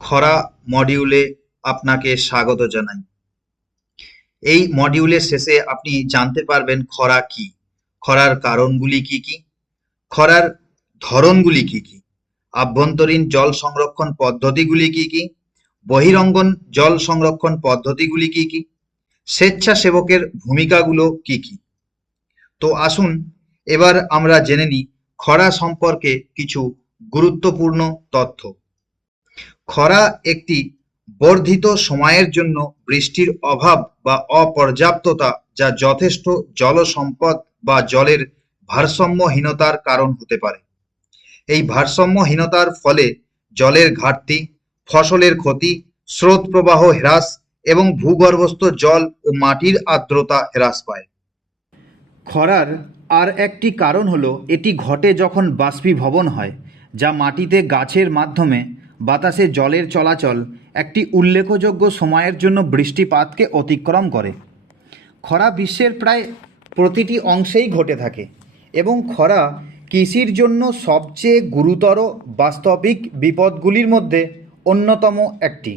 খরা মডিউলে আপনাকে স্বাগত জানাই। এই মডিউলের শেষে আপনি জানতে পারবেন খরা কি। খরার কারণগুলি কি কি? খরার ধরনগুলি কি কি? আভ্যন্তরীণ জল সংরক্ষণ পদ্ধতিগুলি কি কি? বহিরঙ্গন জল সংরক্ষণ পদ্ধতিগুলি কি কি? স্বেচ্ছাসেবকের ভূমিকাগুলো কি কি? তো আসুন, এবার আমরা জেনে নিই খরা সম্পর্কে কিছু গুরুত্বপূর্ণ তথ্য। খরা একটি বর্ধিত সময়ের জন্য বৃষ্টির অভাব বা অপর্যাপ্ততা যা যথেষ্ট জলসম্পদ বা জলের ভারসাম্যহীনতার কারণ হতে পারে। এই ভারসাম্যহীনতার ফলে জলের ঘাটতি, ফসলের ক্ষতি, স্রোত প্রবাহ হ্রাস এবং ভূগর্ভস্থ জল ও মাটির আর্দ্রতা হ্রাস পায়। খরার আর একটি কারণ হলো, এটি ঘটে যখন বাষ্পীভবন হয়, যা মাটিতে গাছের মাধ্যমে বাতাসে জলের চলাচল একটি উল্লেখযোগ্য সময়ের জন্য বৃষ্টিপাতকে অতিক্রম করে। খরা বিশ্বের প্রায় প্রতিটি অংশেই ঘটে থাকে এবং খরা কৃষির জন্য সবচেয়ে গুরুতর বাস্তবিক বিপদগুলির মধ্যে অন্যতম একটি।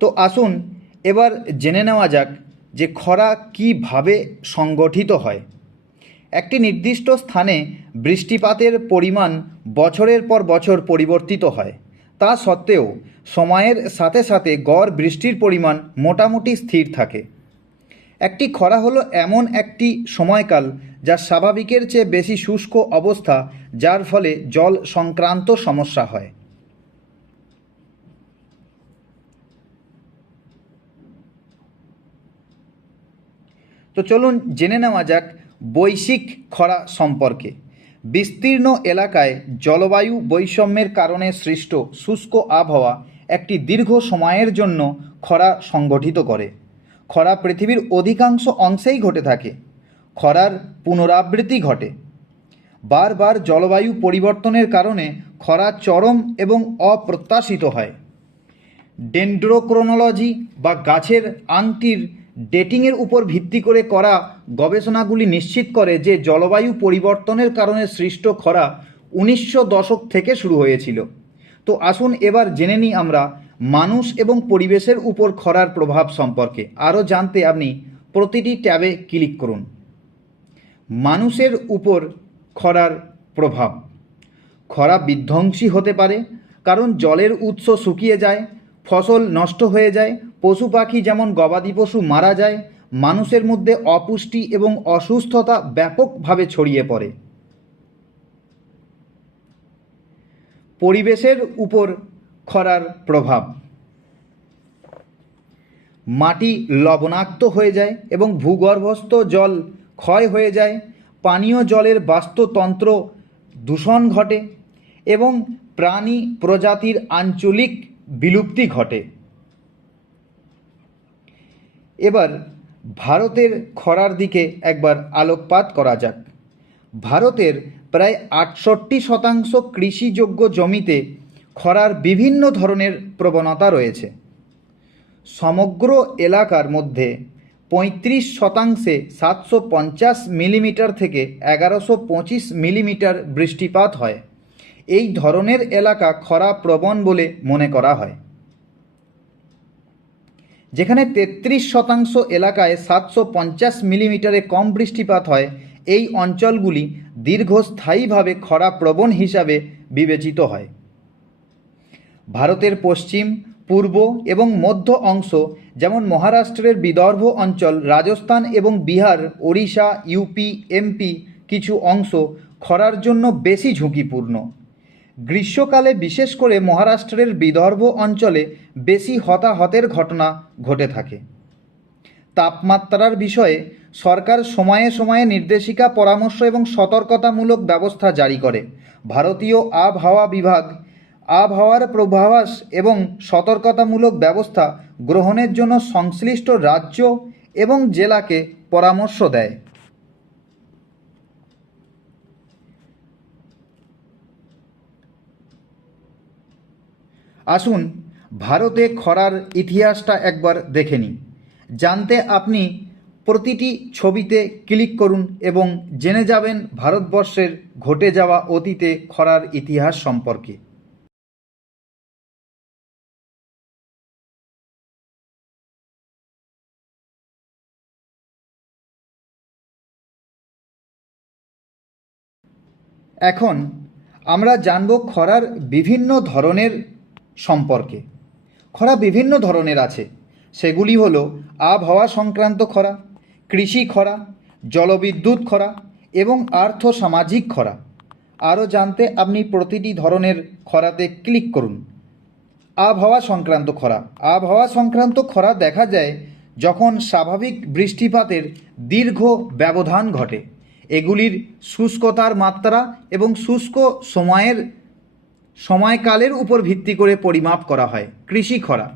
তো আসুন এবার জেনে নেওয়া যাক যে খরা কীভাবে সংগঠিত হয়। একটি নির্দিষ্ট স্থানে বৃষ্টিপাতের পরিমাণ বছরের পর বছর পরিবর্তিত হয়। তা সত্ত্বেও সময়ের সাথে সাথে গড় বৃষ্টির পরিমাণ মোটামুটি স্থির থাকে। একটি খরা হলো এমন একটি সময়কাল যা স্বাভাবিকের চেয়ে বেশি শুষ্ক অবস্থা, যার ফলে জল সংক্রান্ত সমস্যা হয়। তো চলুন জেনে নেওয়া যাক বৈশ্বিক খরা সম্পর্কে। বিস্তীর্ণ এলাকায় জলবায়ু বৈষম্যের কারণে সৃষ্ট শুষ্ক আবহাওয়া একটি দীর্ঘ সময়ের জন্য খরা সংগঠিত করে। খরা পৃথিবীর অধিকাংশ অংশেই ঘটে থাকে। খরার পুনরাবৃত্তি ঘটে। বারবার জলবায়ু পরিবর্তনের কারণে খরা চরম এবং অপ্রত্যাশিত হয়। ডেন্ড্রোক্রোনোলজি বা গাছের আংটির ডেটিংয়ের উপর ভিত্তি করে করা গবেষণাগুলি নিশ্চিত করে যে জলবায়ু পরিবর্তনের কারণে সৃষ্ট খরা উনিশশো দশক থেকে শুরু হয়েছিল। তো আসুন এবার জেনে নিই আমরা মানুষ এবং পরিবেশের উপর খরার প্রভাব সম্পর্কে। আরও জানতে আপনি প্রতিটি ট্যাবে ক্লিক করুন। মানুষের উপর খরার প্রভাব। খরা বিধ্বংসী হতে পারে, কারণ জলের উৎস শুকিয়ে যায়, ফসল নষ্ট হয়ে যায় পশু পাখি যেমন গবাদি পশু মারা যায়, মানুষের মধ্যে অপুষ্টি এবং অসুস্থতা ব্যাপকভাবে ছড়িয়ে পড়ে। পরিবেশের উপর খরার প্রভাব। মাটি লবণাক্ত হয়ে যায় এবং ভূগর্ভস্থ জল ক্ষয় হয়ে যায়। পানীয় জলের বাস্তুতন্ত্র দূষণ ঘটে এবং প্রাণী প্রজাতির আঞ্চলিক বিলুপ্তি ঘটে। এবার ভারতের খরার দিকে একবার আলোকপাত করা যাক। ভারতের প্রায় আটষট্টি শতাংশ কৃষিযোগ্য জমিতে খরার বিভিন্ন ধরনের প্রবণতা রয়েছে। সমগ্র এলাকার মধ্যে পঁয়ত্রিশ শতাংশে সাতশো পঞ্চাশ মিলিমিটার থেকে এগারোশো পঁচিশ মিলিমিটার বৃষ্টিপাত হয়। এই ধরনের এলাকা খরা প্রবণ বলে মনে করা হয়। যেখানে তেত্রিশ শতাংশ এলাকায় সাতশো পঞ্চাশ মিলিমিটারে কম বৃষ্টিপাত হয়, এই অঞ্চলগুলি দীর্ঘস্থায়ীভাবে খরা প্রবণ হিসাবে বিবেচিত হয়। ভারতের পশ্চিম, পূর্ব এবং মধ্য অংশ, যেমন মহারাষ্ট্রের বিদর্ভ অঞ্চল, রাজস্থান এবং বিহার, ওড়িশা, ইউপি, এমপি, কিছু অংশ খরার জন্য বেশি ঝুঁকিপূর্ণ। গ্রীষ্মকালে বিশেষ করে মহারাষ্ট্রের বিদর্ভ অঞ্চলে বেশি হতাহতের ঘটনা ঘটে থাকে। তাপমাত্রার বিষয়ে সরকার সময়ে সময়ে নির্দেশিকা, পরামর্শ এবং সতর্কতামূলক ব্যবস্থা জারি করে। ভারতীয় আবহাওয়া বিভাগ আবহাওয়ার পূর্বাভাস এবং সতর্কতামূলক ব্যবস্থা গ্রহণের জন্য সংশ্লিষ্ট রাজ্য এবং জেলাকে পরামর্শ দেয়। আসুন, ভারতে খরার ইতিহাসটা একবার দেখে নিই। জানতে আপনি প্রতিটি ছবিতে ক্লিক করুন এবং জেনে যাবেন ভারতবর্ষের ঘটে যাওয়া অতীতে খরার ইতিহাস সম্পর্কে। এখন আমরা জানব খরার বিভিন্ন ধরনের সম্পর্কে। খরা বিভিন্ন ধরনের আছে। সেগুলি হলো আবহাওয়া সংক্রান্ত খরা, কৃষি খরা, জলবিদ্যুৎ খরা এবং আর্থ সামাজিক খরা। আরও জানতে আপনি প্রতিটি ধরনের খরাতে ক্লিক করুন। আবহাওয়া সংক্রান্ত খরা। আবহাওয়া সংক্রান্ত খরা দেখা যায় যখন স্বাভাবিক বৃষ্টিপাতের দীর্ঘ ব্যবধান ঘটে। এগুলির শুষ্কতার মাত্রা এবং শুষ্ক সময়ের সময়কালের উপর ভিত্তি করে পরিমাপ করা হয়, কৃষি খরা।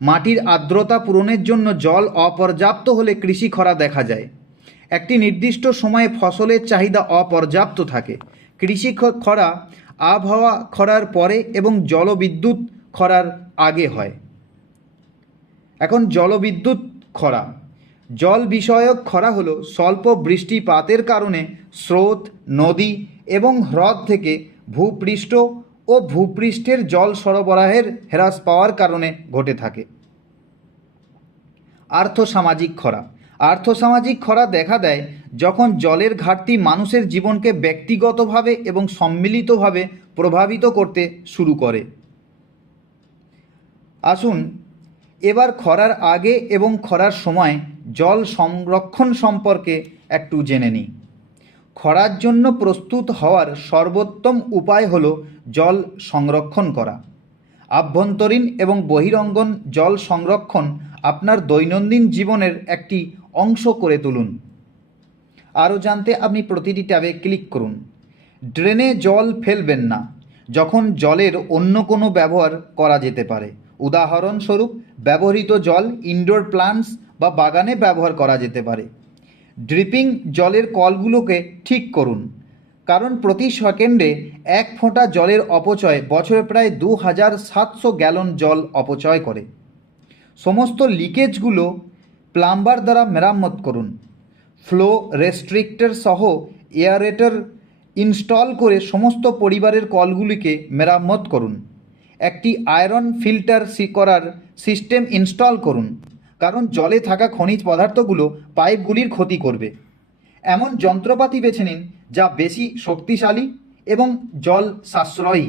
মাটির আর্দ্রতা পূরণের জন্য জল অপর্যাপ্ত হলে কৃষি খরা দেখা যায়। একটি নির্দিষ্ট সময়ে ফসলের চাহিদা অপর্যাপ্ত থাকে। কৃষি খরা আবহাওয়া খরার পরে এবং জলবিদ্যুৎ খরার আগে হয়। এখন জলবিদ্যুৎ খরা। জল বিষয়ক খরা হলো স্বল্প বৃষ্টিপাতের কারণে স্রোত, নদী এবং হ্রদ থেকে ভূপৃষ্ঠ ও ভূপৃষ্ঠের জল সরবরাহের হ্রাস পাওয়ার কারণে ঘটে থাকে। আর্থসামাজিক খরা। আর্থসামাজিক খরা দেখা দেয় যখন জলের ঘাটতি মানুষের জীবনকে ব্যক্তিগতভাবে এবং সম্মিলিতভাবে প্রভাবিত করতে শুরু করে। আসুন, এবার খরার আগে এবং খরার সময় জল সংরক্ষণ সম্পর্কে একটু জেনে নিই। খরার জন্য প্রস্তুত হওয়ার সর্বোত্তম উপায় হল জল সংরক্ষণ করা। আভ্যন্তরীণ এবং বহিরঙ্গন জল সংরক্ষণ আপনার দৈনন্দিন জীবনের একটি অংশ করে তুলুন। আরও জানতে আপনি প্রতিটি ট্যাবে ক্লিক করুন। ড্রেনে জল ফেলবেন না, যখন জলের অন্য কোনো ব্যবহার করা যেতে পারে। উদাহরণস্বরূপ, ব্যবহৃত জল ইনডোর প্লান্টস বা বাগানে ব্যবহার করা যেতে পারে। ড্রিপিং জলের কলগুলোকে ঠিক করুন। কারণ প্রতি সেকেন্ডে এক ফোঁটা জলের অপচয় বছরে প্রায় দু হাজার সাতশো গ্যালন জল অপচয় করে। সমস্ত লিকেজগুলো প্লাম্বার দ্বারা মেরামত করুন। ফ্লো রেস্ট্রিক্টর সহ এয়ারেটর ইনস্টল করে সমস্ত পরিবারের কলগুলিকে মেরামত করুন। একটি আয়রন ফিল্টার করার সিস্টেম ইনস্টল করুন। কারণ জলে থাকা খনিজ পদার্থগুলো পাইপগুলির ক্ষতি করবে। এমন যন্ত্রপাতি বেছে নিন যা বেশি শক্তিশালী এবং জল সাশ্রয়ী।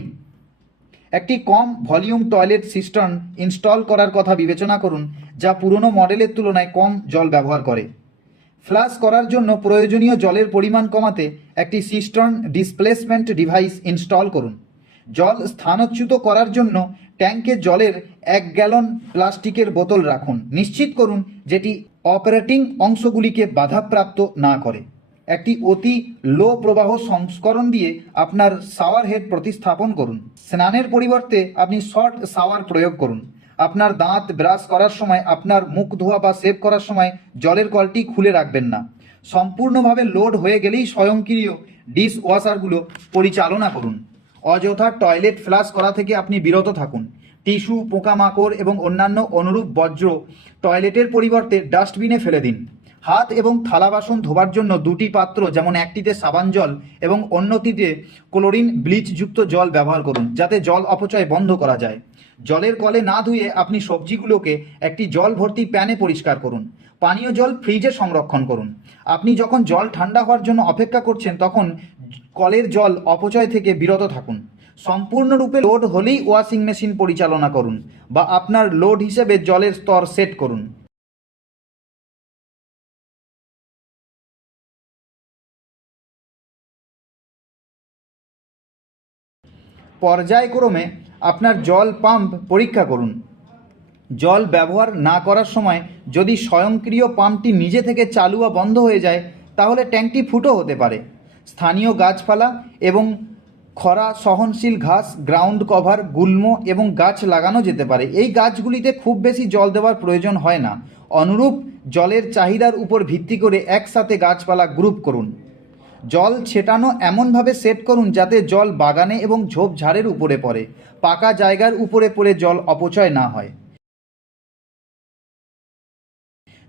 একটি কম ভলিউম টয়লেট সিস্টেম ইনস্টল করার কথা বিবেচনা করুন, যা পুরনো মডেলের তুলনায় কম জল ব্যবহার করে। ফ্লাশ করার জন্য প্রয়োজনীয় জলের পরিমাণ কমাতে একটি সিস্টার্ন ডিসপ্লেসমেন্ট ডিভাইস ইনস্টল করুন। জল স্থানচ্যুত করার জন্য ট্যাঙ্কে জলের এক গ্যালন প্লাস্টিকের বোতল রাখুন। নিশ্চিত করুন যেটি অপারেটিং অংশগুলিকে বাধাপ্রাপ্ত না করে। একটি অতি লো প্রবাহ সংস্করণ দিয়ে আপনার শাওয়ার হেড প্রতিস্থাপন করুন। স্নানের পরিবর্তে আপনি শর্ট শাওয়ার প্রয়োগ করুন। আপনার দাঁত ব্রাশ করার সময়, আপনার মুখ ধোয়া বা সেভ করার সময় জলের কলটি খুলে রাখবেন না। সম্পূর্ণভাবে লোড হয়ে গেলেই স্বয়ংক্রিয় ডিশ ওয়াশারগুলো পরিচালনা করুন। অযথা টয়লেট ফ্লাশ করা থেকে আপনি বিরত থাকুন। টিস্যু, পোকামাকড় এবং অন্যান্য অনুরূপ বজ্র টয়লেটের পরিবর্তে ডাস্টবিনে ফেলে দিন। হাত এবং থালা বাসন ধোবার জন্য দুটি পাত্র যেমন একটিতে সাবান জল এবং অন্যটিতে ক্লোরিন ব্লিচযুক্ত জল ব্যবহার করুন, যাতে জল অপচয় বন্ধ করা যায়। জলের কলে না ধুয়ে আপনি সবজিগুলোকে একটি জল ভর্তি প্যানে পরিষ্কার করুন। পানীয় জল ফ্রিজে সংরক্ষণ করুন। আপনি যখন জল ঠান্ডা হওয়ার জন্য অপেক্ষা করছেন, তখন কলের জল অপচয় থেকে বিরত থাকুন। সম্পূর্ণরূপে লোড হলেই ওয়াশিং মেশিন পরিচালনা করুন বা আপনার লোড হিসেবে জলের স্তর সেট করুন। পর্যায়ক্রমে আপনার জল পাম্প পরীক্ষা করুন। জল ব্যবহার না করার সময় যদি স্বয়ংক্রিয় পাম্পটি নিজে থেকে চালু বা বন্ধ হয়ে যায়, তাহলে ট্যাঙ্কটি ফুটো হতে পারে। স্থানীয় গাছপালা এবং খরা সহনশীল ঘাস, গ্রাউন্ড কভার, গুল্ম এবং গাছ লাগানো যেতে পারে। এই গাছগুলিতে খুব বেশি জল দেওয়ার প্রয়োজন হয় না। অনুরূপ জলের চাহিদার উপর ভিত্তি করে একসাথে গাছপালা গ্রুপ করুন। জল ছেটানো এমনভাবে সেট করুন যাতে জল বাগানে এবং ঝোপঝাড়ের উপরে পড়ে। পাকা জায়গার উপরে পড়ে জল অপচয় না হয়।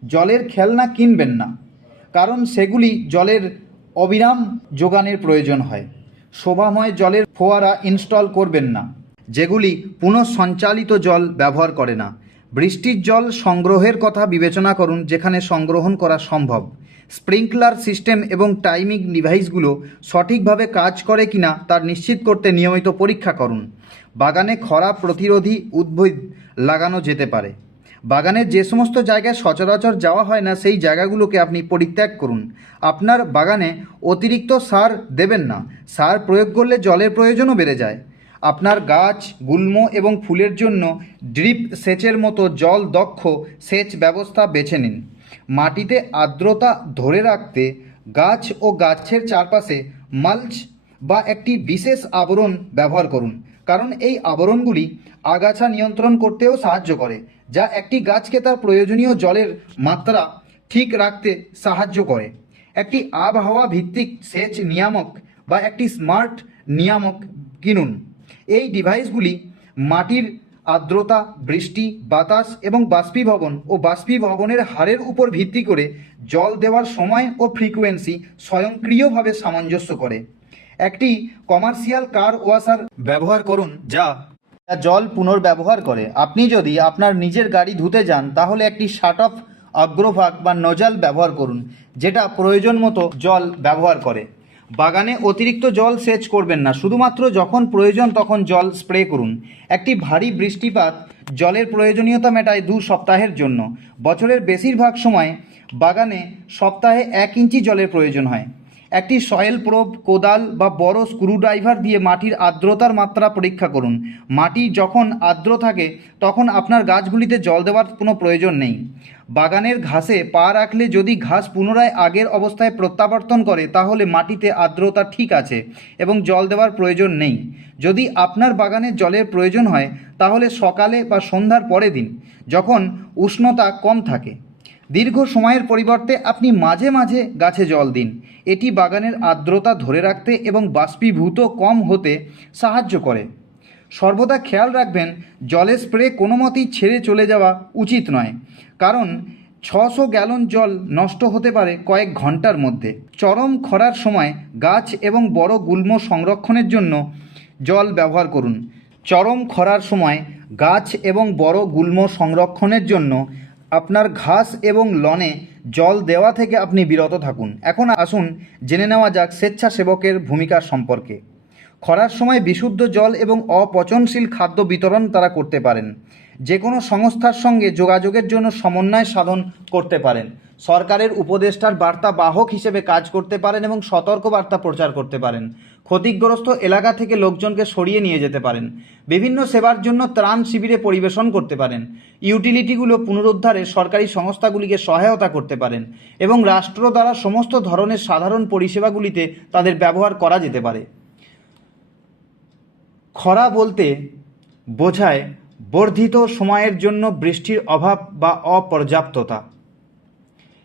জলের খেলনা কিনবেন না, কারণ সেগুলি জলের অবিরাম যোগানের প্রয়োজন হয়। শোভাময় জলের ফোয়ারা ইনস্টল করবেন না, যেগুলি পুনঃসঞ্চালিত জল ব্যবহার করে না। বৃষ্টির জল সংগ্রহের কথা বিবেচনা করুন, যেখানে সংগ্রহণ করা সম্ভব। স্প্রিংকলার সিস্টেম এবং টাইমিং ডিভাইসগুলো সঠিকভাবে কাজ করে কিনা তার নিশ্চিত করতে নিয়মিত পরীক্ষা করুন। বাগানে খরা প্রতিরোধী উদ্ভিদ লাগানো যেতে পারে। বাগানের যে সমস্ত জায়গায় সচরাচর যাওয়া হয় না, সেই জায়গাগুলোকে আপনি পরিত্যাগ করুন। আপনার বাগানে অতিরিক্ত সার দেবেন না। সার প্রয়োগ করলে জলের প্রয়োজনও বেড়ে যায়। আপনার গাছ, গুল্ম এবং ফুলের জন্য ড্রিপ সেচের মতো জল দক্ষ সেচ ব্যবস্থা বেছে নিন। মাটিতে আর্দ্রতা ধরে রাখতে গাছ ও গাছের চারপাশে মালচ বা একটি বিশেষ আবরণ ব্যবহার করুন। কারণ এই আবরণগুলি আগাছা নিয়ন্ত্রণ করতেও সাহায্য করে, যা একটি গাছকে তার প্রয়োজনীয় জলের মাত্রা ঠিক রাখতে সাহায্য করে। একটি আবহাওয়া ভিত্তিক সেচ নিয়ামক বা একটি স্মার্ট নিয়ামক কিনুন। এই ডিভাইসগুলি মাটির আর্দ্রতা, বৃষ্টি, বাতাস এবং বাষ্পীভবন ও বাষ্পীভবনের হারের উপর ভিত্তি করে জল দেওয়ার সময় ও ফ্রিকোয়েন্সি স্বয়ংক্রিয়ভাবে সামঞ্জস্য করে। একটি কমার্শিয়াল কার ওয়াশার ব্যবহার করুন যা জল পুনর্ব্যবহার করে। আপনি যদি আপনার নিজের গাড়ি ধুতে যান, তাহলে একটি শার্ট অফ অগ্রভাগ বা নজাল ব্যবহার করুন, যেটা প্রয়োজন মতো জল ব্যবহার করে। বাগানে অতিরিক্ত জল সেচ করবেন না। শুধুমাত্র যখন প্রয়োজন তখন জল স্প্রে করুন। একটি ভারী বৃষ্টিপাত জলের প্রয়োজনীয়তা মেটায় দু সপ্তাহের জন্য। বছরের বেশিরভাগ সময় বাগানে সপ্তাহে এক ইঞ্চি জলের প্রয়োজন হয়। একটি সয়েল প্রোব কোদাল বা বড় স্ক্রুড্রাইভার দিয়ে মাটির আর্দ্রতার মাত্রা পরীক্ষা করুন। মাটি যখন আর্দ্র থাকে, তখন আপনার গাছগুলিতে জল দেওয়ার কোনো প্রয়োজন নেই। বাগানের ঘাসে পা রাখলে যদি ঘাস পুনরায় আগের অবস্থায় প্রত্যাবর্তন করে, তাহলে মাটিতে আর্দ্রতা ঠিক আছে এবং জল দেওয়ার প্রয়োজন নেই। যদি আপনার বাগানে জলের প্রয়োজন হয়, তাহলে সকালে বা সন্ধ্যার পরে দিন, যখন উষ্ণতা কম থাকে। দীর্ঘ সময়ের পরিবর্তে আপনি মাঝে মাঝে গাছে জল দিন। এটি বাগানের আর্দ্রতা ধরে রাখতে এবং বাষ্পীভূত কম হতে সাহায্য করে। সর্বদা খেয়াল রাখবেন জলের স্প্রে কোনো মতেই ছেড়ে চলে যাওয়া উচিত নয়, কারণ ছশো গ্যালন জল নষ্ট হতে পারে কয়েক ঘণ্টার মধ্যে। চরম খরার সময় গাছ এবং বড় গুল্ম সংরক্ষণের জন্য জল ব্যবহার করুন। চরম খরার সময় গাছ এবং বড় গুল্ম সংরক্ষণের জন্য আপনার ঘাস এবং লনে জল দেওয়া থেকে আপনি বিরত থাকুন। এখন আসুন, জেনে নেওয়া যাক স্বেচ্ছাসেবকের ভূমিকা সম্পর্কে। খরার সময় বিশুদ্ধ জল এবং অপচনশীল খাদ্য বিতরণ তারা করতে পারেন। যে কোনো সংস্থার সঙ্গে যোগাযোগের জন্য সমন্বয় সাধন করতে পারেন। সরকারের উপদেষ্টার বার্তা বাহক হিসেবে কাজ করতে পারেন এবং সতর্ক বার্তা প্রচার করতে পারেন। ক্ষতিগ্রস্ত এলাকা থেকে লোকজনকে সরিয়ে নিয়ে যেতে পারেন। বিভিন্ন সেবার জন্য ত্রাণ শিবিরে পরিবেশন করতে পারেন। ইউটিলিটিগুলো পুনরুদ্ধারে সরকারি সংস্থাগুলিকে সহায়তা করতে পারেন এবং রাষ্ট্র দ্বারা সমস্ত ধরনের সাধারণ পরিষেবাগুলিতে তাদের ব্যবহার করা যেতে পারে। খরা বলতে বোঝায় বর্ধিত সময়ের জন্য বৃষ্টির অভাব বা অপর্যাপ্ততা।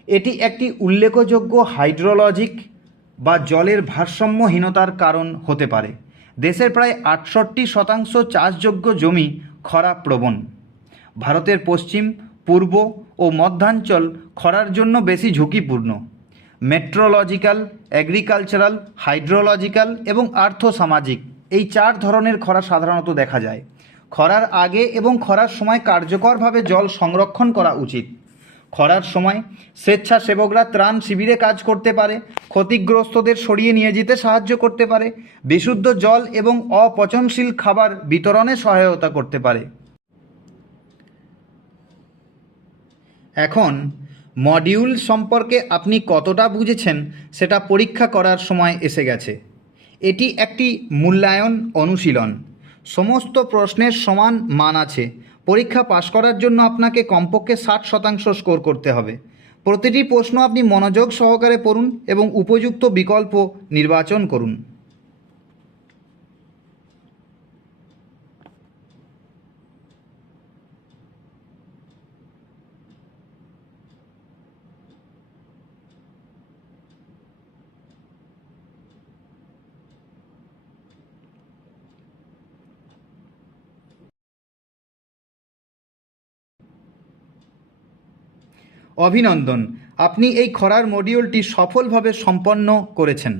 এটি একটি উল্লেখযোগ্য হাইড্রোলজিক বা জলের ভারসাম্যহীনতার কারণ হতে পারে। দেশের প্রায় আটষট্টি শতাংশ চাষযোগ্য জমি খরা প্রবণ ভারতের পশ্চিম, পূর্ব ও মধ্যাঞ্চল খরার জন্য বেশি ঝুঁকিপূর্ণ। মেট্রোলজিক্যাল অ্যাগ্রিকালচারাল হাইড্রোলজিক্যাল এবং আর্থসামাজিক এই চার ধরনের খরা সাধারণত দেখা যায়। খরার আগে এবং খরার সময় কার্যকরভাবে জল সংরক্ষণ করা উচিত। খরার সময় স্বেচ্ছাসেবকরা ত্রাণ শিবিরে কাজ করতে পারে, ক্ষতিগ্রস্তদের সরিয়ে নিয়ে যেতে সাহায্য করতে পারে, বিশুদ্ধ জল এবং অপচনশীল খাবার বিতরণে সহায়তা করতে পারে। এখন, মডিউল সম্পর্কে আপনি কতটা বুঝেছেন সেটা পরীক্ষা করার সময় এসে গেছে। এটি একটি মূল্যায়ন অনুশীলন। সমস্ত প্রশ্নের সমান মান আছে। পরীক্ষা পাশ করার জন্য আপনাকে কমপক্ষে ষাট শতাংশ স্কোর করতে হবে। প্রতিটি প্রশ্ন আপনি মনোযোগ সহকারে পড়ুন এবং উপযুক্ত বিকল্প নির্বাচন করুন। অভিনন্দন। আপনি এই খরার মডিউলটি সফলভাবে সম্পন্ন করেছেন।